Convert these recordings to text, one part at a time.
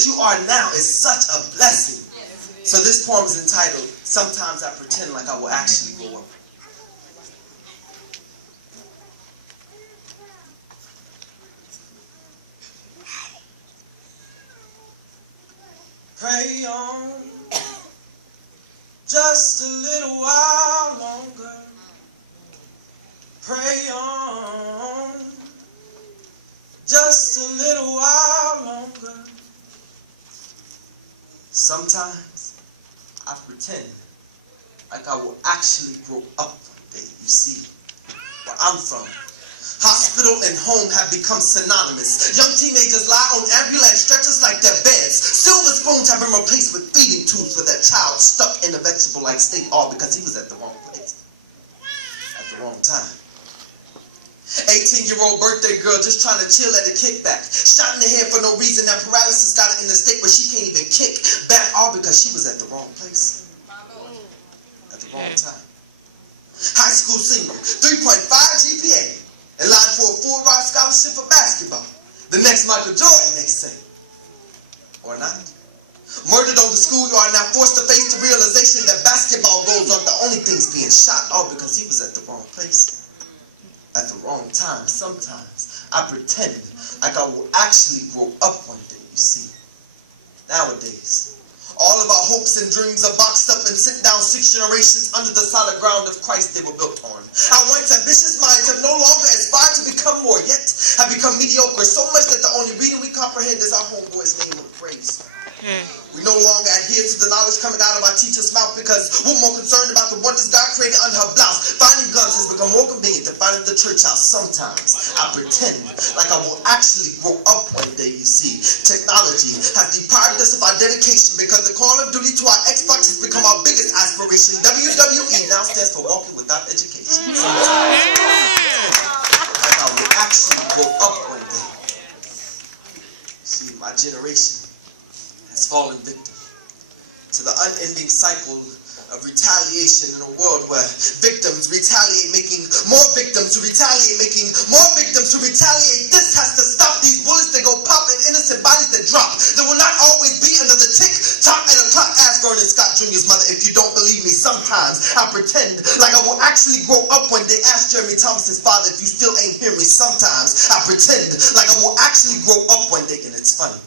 that you are now is such a blessing. So this poem is entitled, Sometimes I Pretend Like I Will Actually Grow Up. Pray on just a little while longer. Pray on just a little while longer. Sometimes I pretend like I will actually grow up one day. You see, where I'm from, hospital and home have become synonymous. Young teenagers lie on ambulance stretchers like their beds. Silver spoons have been replaced with feeding tubes for their child stuck in a vegetable like steak, all because he was at the wrong place at the wrong time. 18-year-old birthday girl just trying to chill at a kickback. Shot in the head for no reason. That paralysis got her in a state where she can't even kick back, all because she was at the wrong place at the wrong time. High school single, 3.5 GPA, in line for a full ride scholarship for basketball. The next Michael Jordan, they say. Or not. Murdered on the schoolyard, now forced to face the realization that basketball goals aren't the only things being shot, all because he was at the wrong place at the wrong time. Sometimes I pretend like I will actually grow up one day, you see. Nowadays, all of our hopes and dreams are boxed up and sent down 6 generations under the solid ground of Christ they were built on. Our once ambitious minds have no longer aspired to become more, yet have become mediocre, so much that the only reading we comprehend is our homeboy's name on the praise. We no longer adhere to the knowledge coming out of our teacher's mouth because we're more concerned about the wonders God created under her blouse. Finding guns has become more convenient than finding the church house. Sometimes I pretend like I will actually grow up one day, you see. Technology has deprived us of our dedication because the call of duty to our Xbox has become our biggest aspiration. WWE now stands for walking without education. Sometimes like I will actually grow up one day. See, my generation has fallen victim to the unending cycle of retaliation in a world where victims retaliate, making more victims to retaliate, making more victims to retaliate. This has to stop. These bullets that go pop and innocent bodies that drop. There will not always be another tick tock and a clock. Ask Vernon Scott Jr.'s mother if you don't believe me. Sometimes I pretend like I will actually grow up one day. Ask Jeremy Thomas's father if you still ain't hear me. Sometimes I pretend like I will actually grow up one day, and it's funny.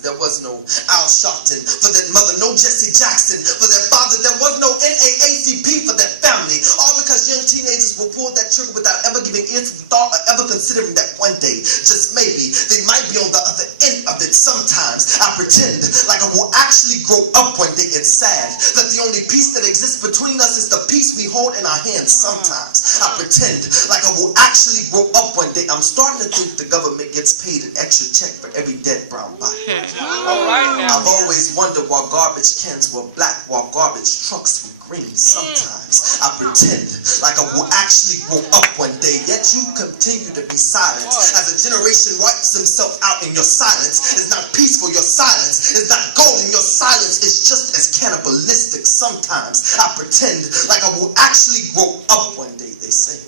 There was no Al Sharpton for that mother, no Jesse Jackson for that father. There was no NAACP for that family. All because young teenagers will pull that trigger without ever giving ear to the thought or ever considering that one day, just maybe, they might be on the other end of it. Sometimes I pretend like I will actually grow up one day. It's sad that the only peace that exists between us is the peace we hold in our hands. Sometimes I pretend like I will actually grow up one day. I'm starting to think the government gets paid an extra check for every dead brown body. I've always wondered why garbage cans were black while garbage trucks were green. Sometimes I pretend like I will actually grow up one day, yet you continue to be silent as a generation wipes themselves out in your silence. It's not peaceful, your silence is not golden, your silence is just as cannibalistic. Sometimes I pretend like I will actually grow up one day, they say.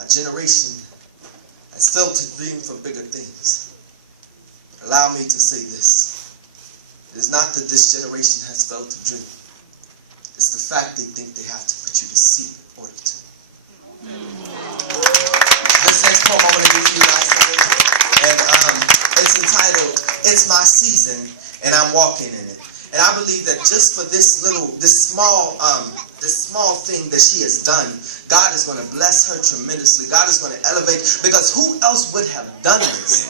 A generation has failed to dream for bigger things. Allow me to say this. It is not that this generation has failed to dream. It's the fact they think they have to put you to sleep in order to. This next poem I want to read to you guys today, and it's entitled, It's My Season, and I'm Walking in It. And I believe that just for this small thing that she has done, God is going to bless her tremendously. God is going to elevate, because who else would have done this?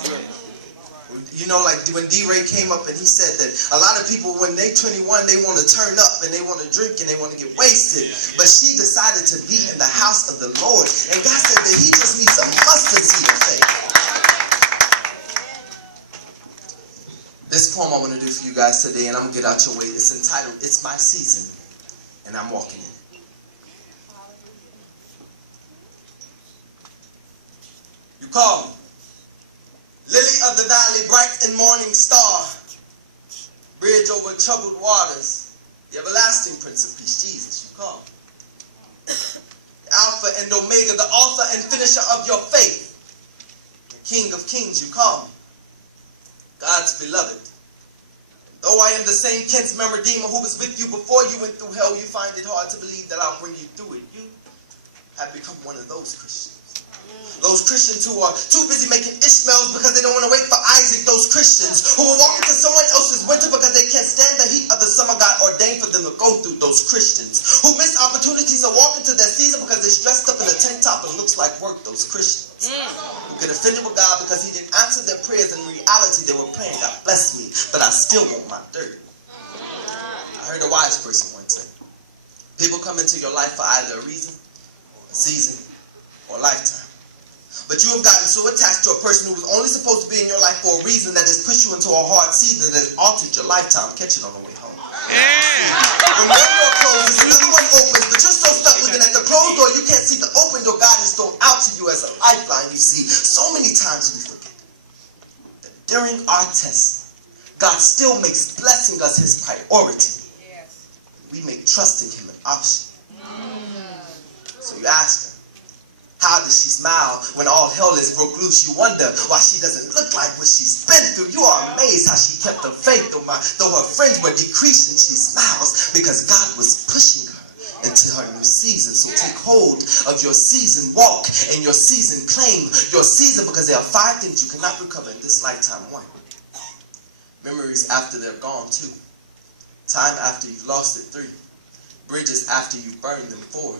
You know, like when D-Ray came up and he said that a lot of people, when they're 21, they want to turn up and they want to drink and they want to get wasted. But she decided to be in the house of the Lord. And God said that he just needs a mustard seed of faith. This poem I'm going to do for you guys today, and I'm going to get out your way. It's entitled, It's My Season, and I'm Walking in It. You call me Lily of the valley, bright and morning star, bridge over troubled waters, the everlasting Prince of Peace, Jesus, you call. The Alpha and Omega, the author and finisher of your faith, the King of Kings, you call me. God God's beloved. Though I am the same kinsman redeemer who was with you before you went through hell, you find it hard to believe that I'll bring you through it. You have become one of those Christians. Those Christians who are too busy making Ishmaels because they don't want to wait for Isaac. Those Christians who will walk into someone else's winter because they can't stand the heat of the summer God ordained for them to go through. Those Christians who miss opportunities to walk into their season because they're dressed up in a tank top and looks like work. Those Christians who get offended with God because he didn't answer their prayers. In reality, they were praying, God bless me, but I still want my dirt. I heard a wise person once say, people come into your life for either a reason, a season, or a lifetime. But you have gotten so attached to a person who was only supposed to be in your life for a reason that has pushed you into a hard season that has altered your lifetime. Catch it on the way home. When one door closes, another one opens, but you're so stuck looking at the closed door, you can't see the open door God has thrown out to you as a lifeline. You see, so many times we forget that during our test, God still makes blessing us his priority. We make trusting him an option. So you ask her, how does she smile when all hell is broke loose? You wonder why she doesn't look like what she's been through. You are amazed how she kept the faith though her friends were decreasing. She smiles because God was pushing her into her new season. So take hold of your season. Walk in your season. Claim your season, because there are 5 things you cannot recover in this lifetime. 1, memories after they're gone. 2, time after you've lost it. 3, bridges after you've burned them. 4,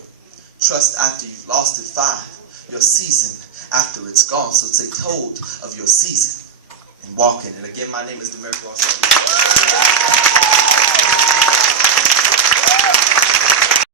trust after you've lost it. 5, your season after it's gone. So take hold of your season and walk in it. Again, my name is Demerick Ross.